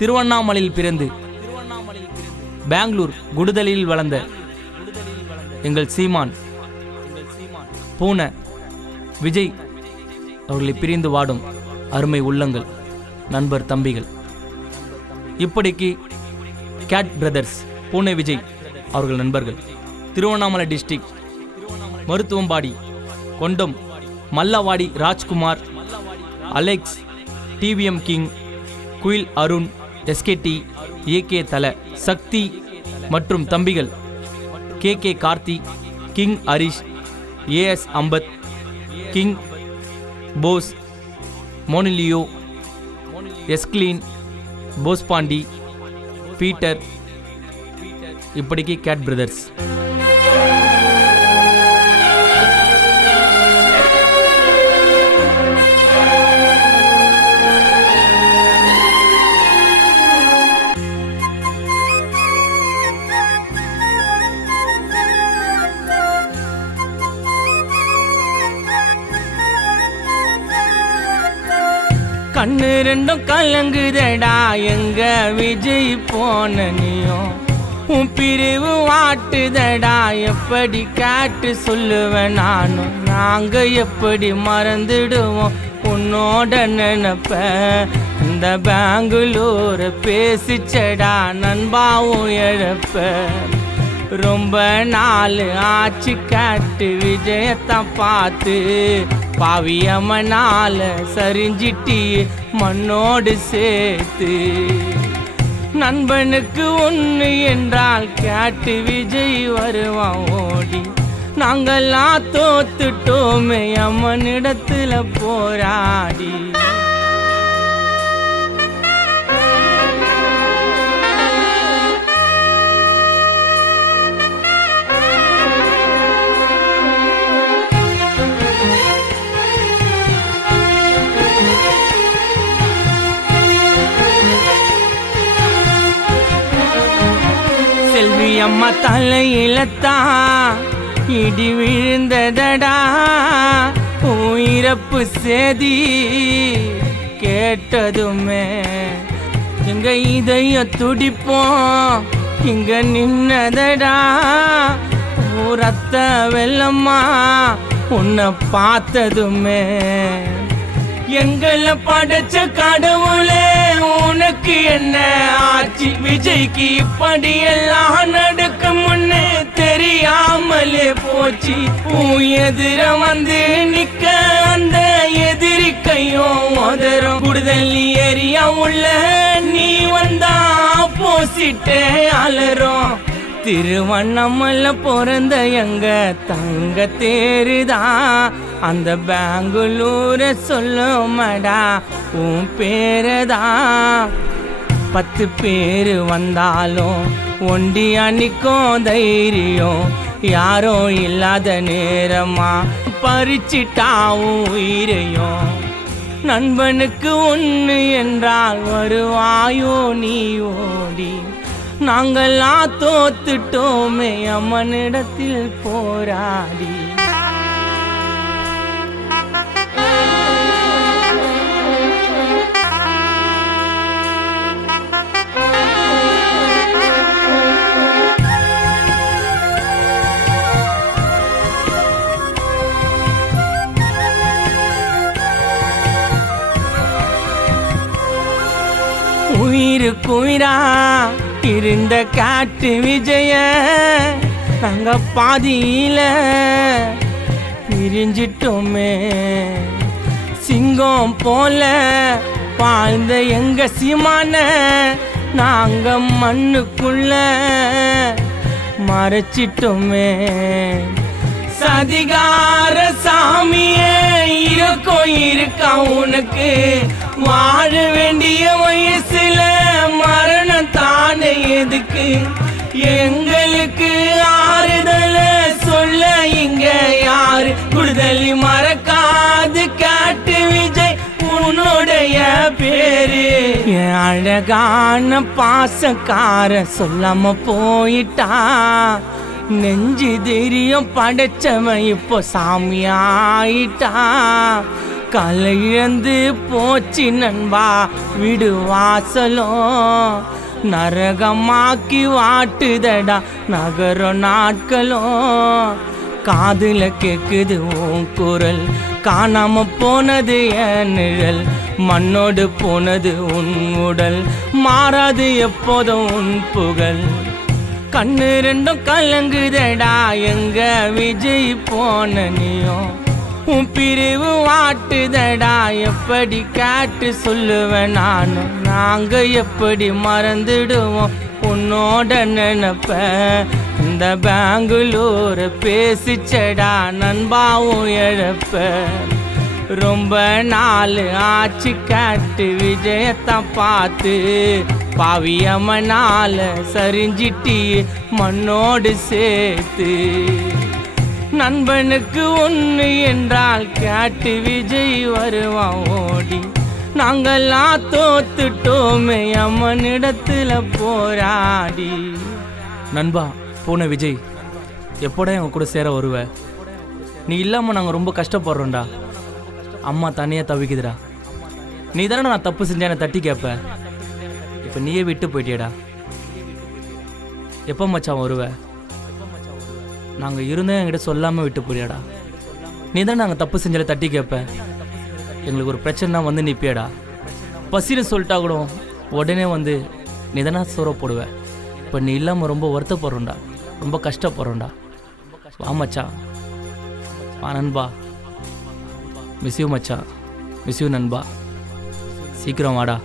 திருவண்ணாமலையில் பிறந்து பெங்களூர் குடுதலில் வளர்ந்த எங்கள் சீமான் பூனை விஜய் அவர்களை பிரிந்து வாடும் அருமை உள்ளங்கள், நண்பர் தம்பிகள். இப்படிக்கு கேட் பிரதர்ஸ் பூனை விஜய் அவர்கள் நண்பர்கள். Tiruvannamalai district Maruthuvambadi Kondam Mallavadi Rajkumar, Alex, TVM king, Kuyil Arun, SKD, AK Thala, Sakthi மற்றும் தம்பிகள் K Karthi, king Harish, AS Ambath, king Bose, மோனிலியோ, எஸ்க்லீன், போஸ் பாண்டி, பீட்டர். இப்படிக்கு கேட் பிரதர்ஸ். கண்ணு ரெண்டும் கலங்குதடா எங்க விஜய் போன நீயும், உன் பிரிவு வாட்டுதடா எப்படி காட்டு சொல்லுவேன் நானும். நாங்க எப்படி மறந்துடுவோம் உன்னோட நினைப்ப, இந்த பெங்களூர் பேசிச்சடா நண்பாவும் இழப்ப. ரொம்ப நாள் ஆச்சு காட்டு விஜயத்தான் பார்த்து, பாவியம்மனால சரிஞ்சிட்டி மண்ணோடு சேர்த்து. நண்பனுக்கு ஒன்று என்றால் கேட்டு விஜய் வருவான் ஓடி, நாங்கெல்லாம் தோத்துட்டோமே அம்மனிடத்துல போராடி. செல்வி அம்மா தலையிலத்தான் இடி விழுந்ததடா, உயிரப்பு சேதி கேட்டதுமே எங்க இதய துடிப்போம் இங்க நின்னதடா. ரத்த வெள்ளம்மா உன்னை பார்த்ததுமே, எங்களை படைச்ச கடவுளே உனக்கு என்ன ஆச்சு, விஜய்க்கு இப்படி எல்லாம் நடக்கும் முன்னே தெரியாமலே போச்சு. உன் எதிர வந்து நிக்க அந்த எதிரி கையும் உதரும், குடுதல் ஏரியா உள்ள நீ வந்தா ஆப்போசிட்டே அலரும். திருவண்ணாமலை பிறந்த எங்க தங்க தேருதான் அந்த பெங்களூரை சொல்லுமடா உன் பேரதான். 10 பேர் வந்தாலும் ஒண்டி அன்னிக்கும் தைரியம், யாரோ இல்லாத நேரமா பறிச்சிட்டாவும் உயிரையும். நண்பனுக்கு ஒன்று என்றால் வருவாயோ நீ ஓடி, நாங்கெல்லாம் தோத்துட்டோமே அம்மனிடத்தில் போராடி. உயிருக்குயிரா இருந்த காட்டு விஜய நாங்க பாதியில பிரிஞ்சிட்டோமே. சிங்கம் போல வாழ்ந்த எங்க சீமான நாங்க மண்ணுக்குள்ள மறைச்சிட்டோமே. சதிகார சாமியே இருக்கும் இருக்கா உனக்கு, வாழ வேண்டிய வயசுல மரணம் தானே எதுக்கு. எங்களுக்கு ஆறுதல சொல்ல இங்க யாரு, குடுதலி மறக்காது காட்டு விஜய் உன்னுடைய பேரு. என் அழகான பாசக்கார சொல்லாம போயிட்டா, நெஞ்சு தைரியம் படைச்சவன் இப்போ சாமியாயிட்டா. கலை இழந்து போச்சு நண்பா வீடு வாசலும், நரகமாக்கி வாட்டுதடா நகர நாட்களும். காதுல கேக்குது உன் குரல், காணாம போனது என் நிழல், மண்ணோடு போனது உன் உடல், மாறாது எப்போதும் உன் புகழ். கண்ணு ரெண்டும் கலங்குதடா எங்க விஜய் போன நீயும், உன் பிரிவு வாட்டுதடா எப்படி கேட்டு சொல்லுவேன் நானும். நாங்க எப்படி மறந்துடுவோம் உன்னோட நினைப்ப, இந்த பெங்களூர் பேசிச்சடா நண்பாவும் இழப்ப. ரொம்ப நாள் ஆச்சு கேட்டு விஜயத்தான் பார்த்து, பாவியம்மனால சரிஞ்சிட்டி மண்ணோடு சேர்த்து. நண்பனுக்கு ஒன்று என்றால் கேட்டு விஜய் வருவான் ஓடி, நாங்கெல்லாம் தோத்துட்டோமே அம்மனிடத்துல போராடி. நண்பா போன விஜய், எப்போடா எங்க கூட சேர வருவ? நீ இல்லாமல் நாங்கள் ரொம்ப கஷ்டப்படுறோம்டா. அம்மா தனியாக தவிக்குதுடா. நீ தானே நான் தப்பு செஞ்சேன் என்னை தட்டி கேட்ப. இப்போ நீயே விட்டு போயிட்டியடா. எப்போ மச்சான் வருவ? நாங்கள் இருந்தே என்கிட்ட சொல்லாமல் விட்டு போயிடியாடா. நீ தானே நாங்கள் தப்பு செஞ்சாலே தட்டி கேட்ப. எங்களுக்கு ஒரு பிரச்சனைனா வந்து நிற்பியாடா. பசின்னு சொல்லிட்டா கூட உடனே வந்து நீ தானே சோற போடுவ. இப்போ நீ இல்லாமல் ரொம்ப வருத்தப்படுறோம்டா, ரொம்ப கஷ்டப்படுறோம்டா. வா மச்சான், வா நண்பா. மிஸ் யூ மச்சான், மிஸ் யூ நண்பா. சீக்கிரம் வாடா.